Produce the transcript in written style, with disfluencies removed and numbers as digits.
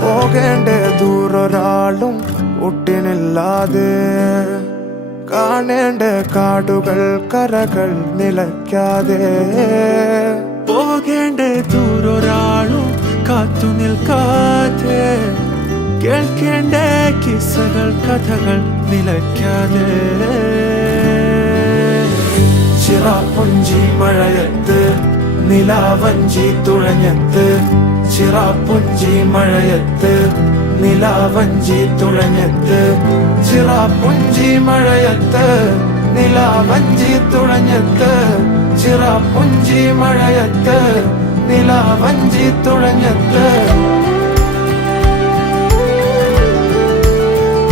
പോകേണ്ടേ ദൂരൊരാളും ഒട്ടിനില്ലാതെ, കാണേണ്ട കാടുകൾ കരകൾ നിലയ്ക്കാതെ. പോകേണ്ട ദൂരൊരാളും കാത്തു നിൽക്കാതെ, കേൾക്കേണ്ട കിസ്സകൾ കഥകൾ നിലയ്ക്കാതെ. ചിറാപ്പുഞ്ചി മഴയത്ത് നിലാവഞ്ചി തുഴഞ്ഞത്ത്, ചിറാപ്പുഞ്ചി മഴയത്ത് നിലാവഞ്ചി തുഴഞ്ഞത്ത്, ചിറാപ്പുഞ്ചി മഴയത്ത് നിലാവഞ്ചി തുഴഞ്ഞത്ത്, ചിറാപ്പുഞ്ചി മഴയത്ത് നിലാവഞ്ചി തുഴഞ്ഞത്ത്.